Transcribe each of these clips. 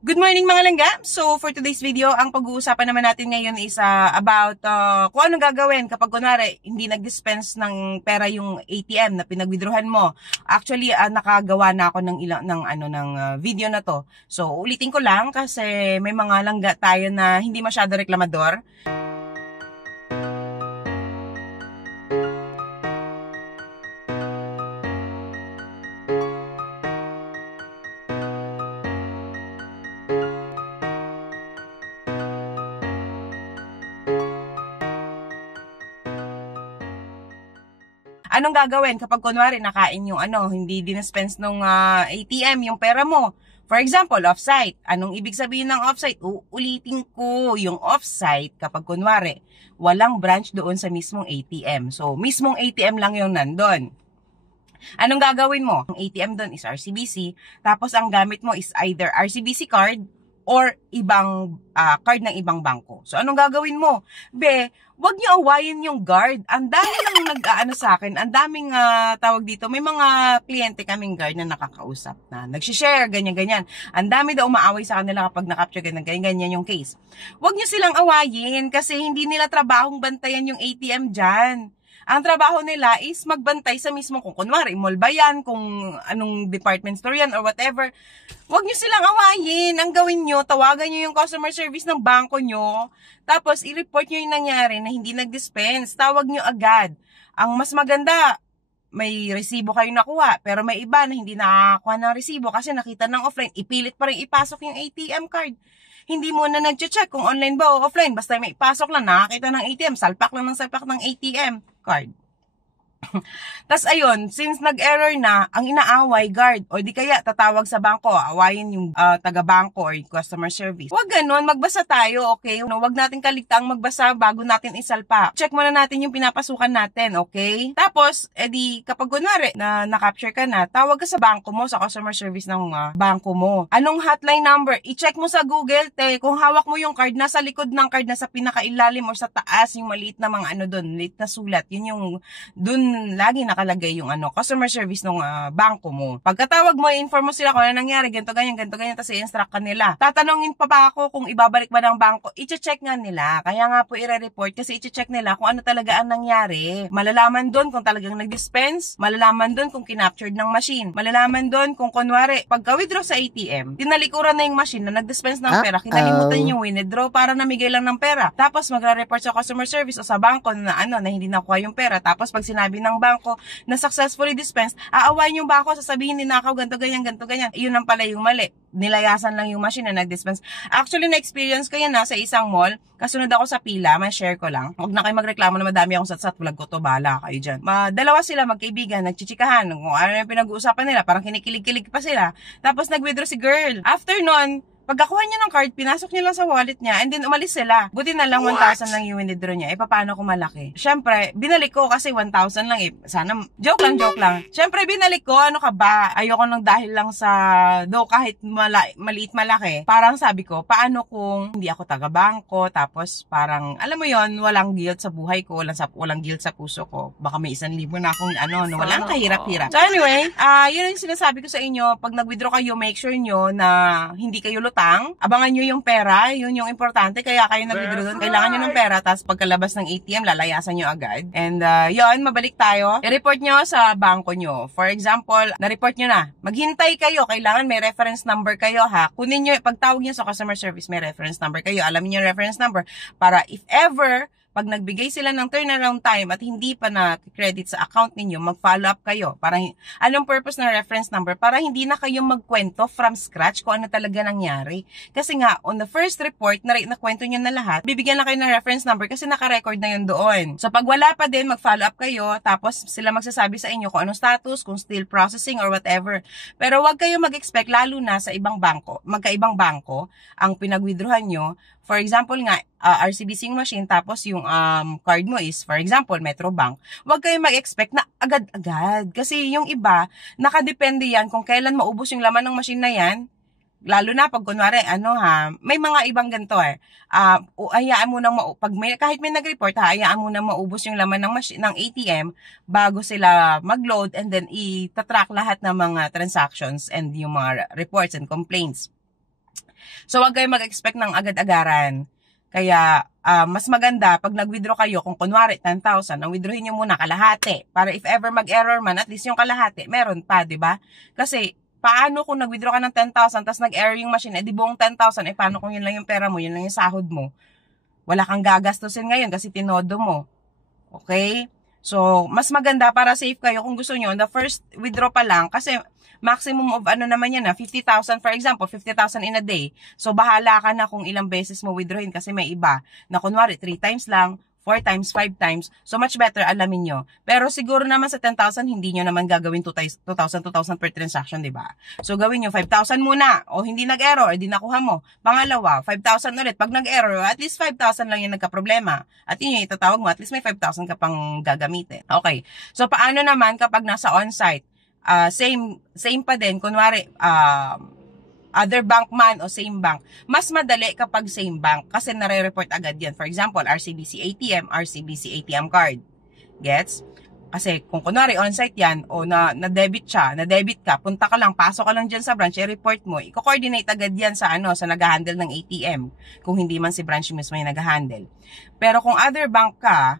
Good morning mga langga! So for today's video, ang pag-uusapan naman natin ngayon is about kung ano gagawin kapag kunwari hindi nag-dispense ng pera yung ATM na pinag-withdrawhan mo. Actually, nakagawa na ako ng video na to. So ulitin ko lang kasi may mga langga tayo na hindi masyado reklamador. Anong gagawin kapag kunwari nakain yung hindi dinispense nung ATM yung pera mo? For example, offsite. Anong ibig sabihin ng offsite? Uulitin ko yung offsite kapag kunwari walang branch doon sa mismong ATM. So, mismong ATM lang yung nandun. Anong gagawin mo? Ang ATM doon is RCBC, tapos ang gamit mo is either RCBC card or ibang card ng ibang bangko. So, anong gagawin mo? Wag niyo awayin yung guard. Ang dami nang nag-aano sa akin. Ang daming tawag dito. May mga kliyente kaming guard na nakakausap na nag-share, ganyan-ganyan. Ang dami daw umaaway sa kanila kapag na-capture ganyan yung case. Wag niyo silang awayin kasi hindi nila trabahong bantayan yung ATM dyan. Ang trabaho nila is magbantay sa mismo kung kunwari mall ba yan, kung anong department store yan or whatever. Huwag nyo silang awayin. Ang gawin nyo, tawagan nyo yung customer service ng bangko nyo. Tapos i-report nyo yung nangyari na hindi nag-dispense. Tawag nyo agad. Ang mas maganda, may resibo kayo nakuha. Pero may iba na hindi nakakakuha ng resibo kasi nakita ng offline. Ipilit pa rin ipasok yung ATM card. Hindi mo na nag-check kung online ba o offline. Basta may ipasok lang, nakakita ng ATM, salpak lang ng salpak ng ATM card. Tas ayun, since nag-error na, ang inaaway guard o di kaya tatawag sa bangko, awayin yung taga-bangko or yung customer service. Huwag ganun, magbasa tayo, okay? No, huwag natin kaligtaang magbasa bago natin isalpa. Check muna natin yung pinapasukan natin, okay? Tapos, edi kapag kunwari na na-capture ka na, tawag ka sa bangko mo, sa customer service ng bangko mo. Anong hotline number? I-check mo sa Google, kung hawak mo yung card, nasa likod ng card, nasa pinakailalim or sa taas, yung maliit na mga doon, maliit na sulat, yun yung doon lagi nakalagay yung customer service ng bangko mo. Pagkatawag mo, inform mo sila kung ano nangyari, ganito ganyan, tapos i-instruct ka nila. Tatanungin pa ba ako kung ibabalik ba ng bangko? I-check nga nila. Kaya nga po i-report kasi i-check nila kung ano talaga ang nangyari. Malalaman doon kung talagang nag-dispense, malalaman doon kung kinaptured ng machine, malalaman doon kung kunwari, pagka-withdraw sa ATM, tinalikuran na yung machine na nag-dispense ng pera, kinalimutan yung withdraw para namigay lang ng pera. Tapos magre-report sa customer service o sa bangko na na hindi nakuha yung pera. Tapos pag sinabi ng bangko na successfully dispensed, aawayin yung bangko, sasabihin ninakaw, ganto ganyan. Iyon ang pala yung mali. Nilayasan lang yung machine na nag-dispense. Actually, na-experience ko yan sa isang mall. Kasunod ako sa pila, ma-share ko lang. Huwag na kayo magreklamo na madami akong satsat, vlog ko to, bahala kayo dyan. Dalawa sila magkaibigan, nagchichikahan. Kung ano yung pinag-uusapan nila, parang kinikilig-kilig pa sila. Tapos nag-withdraw si girl. After nun, pagkakuha niya ng card, pinasok niya lang sa wallet niya, and then umalis sila. Buti na lang 1,000 lang yung withdraw niya. Paano kung malaki? Siyempre, binalik ko kasi 1,000 lang Sana, joke lang. Siyempre, binalik ko, ano ka ba? Ayoko nang dahil lang sa, kahit maliit malaki. Parang sabi ko, paano kung hindi ako taga-bangko, tapos parang, alam mo yon, walang guilt sa buhay ko, walang guilt sa puso ko. Baka may 1,000 na akong walang kahirap-hirap. So anyway, yun yung sinasabi ko sa inyo, pag nag-withdraw kayo, make sure nyo na hindi kayo lutang. Abangan nyo yung pera, yun yung importante, kaya kayo nag-withdraw doon. Kailangan nyo ng pera, tapos pagkalabas ng ATM, lalayasan nyo agad. And yun, mabalik tayo. I-report nyo sa bangko nyo. For example, na-report nyo na. Maghintay kayo, kailangan may reference number kayo ha. Kunin nyo, pagtawag nyo sa customer service, may reference number kayo. Alamin nyo yung reference number para if ever pag nagbigay sila ng turnaround time at hindi pa na-credit sa account ninyo, mag-follow up kayo. Anong purpose ng reference number? Para hindi na kayo magkwento from scratch kung ano talaga nangyari. Kasi nga, on the first report, na kwento nyo na lahat, bibigyan na kayo ng reference number kasi naka-record na yun doon. So pag wala pa din, mag-follow up kayo, tapos sila magsasabi sa inyo kung anong status, kung still processing or whatever. Pero wag kayo mag-expect, lalo na sa ibang bangko, magkaibang bangko, ang pinag-withdrawhan nyo. For example nga, RCBC machine, tapos yung card mo is, for example, Metrobank, huwag kayo mag-expect na agad-agad. Kasi yung iba, nakadepende yan kung kailan maubos yung laman ng machine na yan. Lalo na pag kunwari, may mga ibang ganito hayaan mo nang kahit may nag-report, hayaan mo nang maubos yung laman ng ATM bago sila mag-load and then i-track lahat ng mga transactions and yung mga reports and complaints. So, wag kayo mag-expect ng agad-agaran. Kaya, mas maganda, pag nag-withdraw kayo, kung kunwari 10,000, ang withdrawin nyo muna kalahati. Para if ever mag-error man, at least yung kalahati, meron pa, di ba? Kasi, paano kung nag-withdraw ka ng 10,000, tapos nag-error yung machine, di buong 10,000, paano kung yun lang yung pera mo, yun lang yung sahod mo? Wala kang gagastusin ngayon kasi tinodo mo. Okay? So, mas maganda para safe kayo kung gusto nyo, the first withdraw pa lang, kasi maximum of naman yan 50,000 for example, 50,000 in a day. So, bahala ka na kung ilang beses mo withdrawin kasi may iba na kunwari 3 times lang, 4 times, 5 times. So, much better alamin nyo. Pero siguro naman sa 10,000, hindi nyo naman gagawin 2,000 per transaction, di ba? So, gawin nyo 5,000 muna. O hindi nag-error, di nakuha mo. Pangalawa, 5,000 ulit. Pag nag-error, at least 5,000 lang yung nagka-problema. At yun yung itatawag mo, at least may 5,000 ka pang gagamitin. Okay. So, paano naman kapag nasa on-site? Same pa din. Kunwari, other bank man o same bank, mas madali kapag same bank kasi nare-report agad yan. For example, RCBC ATM, RCBC ATM card. Gets? Kasi kung kunwari on-site yan o na-debit siya, na-debit ka, punta ka lang, pasok ka lang dyan sa branch, i-report mo, i-coordinate agad yan sa sa nag-handle ng ATM. Kung hindi man si branch mismo yung nag-handle. Pero kung other bank ka,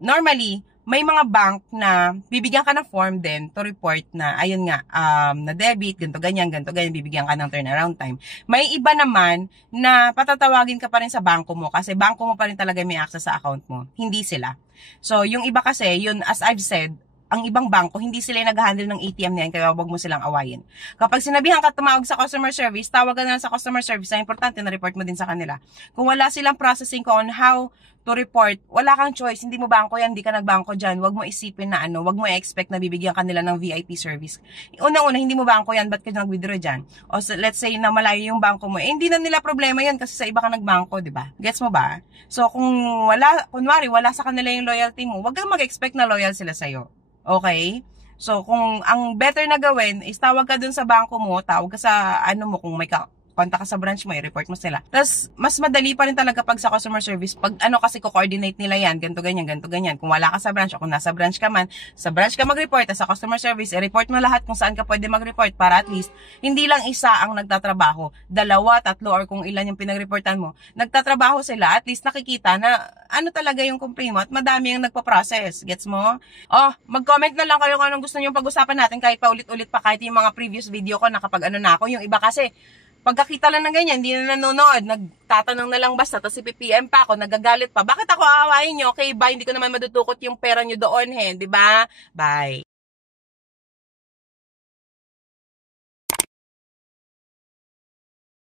normally, may mga bank na bibigyan ka ng form din to report na, ayun nga, na debit, ganito ganyan, bibigyan ka ng turnaround time. May iba naman na patatawagin ka pa rin sa banko mo kasi banko mo pa rin talaga may access sa account mo. Hindi sila. So, yung iba kasi, yun, as I've said, ang ibang bangko, hindi sila yung nag-handle ng ATM na yan, kaya wag mo silang awayin. Kapag sinabihan ka tumawag sa customer service, tawag ka na lang sa customer service, na importante na report mo din sa kanila. Kung wala silang processing ko on how to report, wala kang choice, hindi mo bangko yan, hindi ka nagbangko dyan, wag mo isipin na wag mo i-expect na bibigyan kanila ng VIP service. Una-una, hindi mo bangko yan, ba't ka nag-withdraw dyan? O let's say na malayo yung bangko mo, hindi na nila problema yan kasi sa iba ka nagbangko, di ba? Gets mo ba? So, kung kunwari, wala sa kanila yung loyalty mo, wag kang mag-expect na loyal sila sa'yo. Okay? So, kung ang better na gawin is tawag ka dun sa bangko mo, tawag ka sa mo, kung may kontak ka sa branch mo, i-report mo sila. Tapos, mas madali pa rin talaga pag sa customer service, pag kasi ko-coordinate nila yan, ganito ganyan. Kung wala ka sa branch o kung nasa branch ka man, sa branch ka mag-report, sa customer service, i-report mo lahat kung saan ka pwede mag-report para at least, hindi lang isa ang nagtatrabaho, 2, 3, or kung ilan yung pinag-reportan mo, nagtatrabaho sila, at least nakikita na talaga yung complaint mo at madami yung nagpa-process. Gets mo? Mag-comment na lang kayo kung anong gusto nyo pag-usapan natin kahit pa ulit-ulit pa, kahit yung mga previous video ko nakapag na ako, yung iba kasi, pagkakita lang ng ganyan, hindi na nanonood, nagtatanong na lang basta, tapos ipipm pa ako, nagagalit pa. Bakit ako aawain nyo? Okay, bye, hindi ko naman madutukot yung pera nyo doon, di ba? Bye.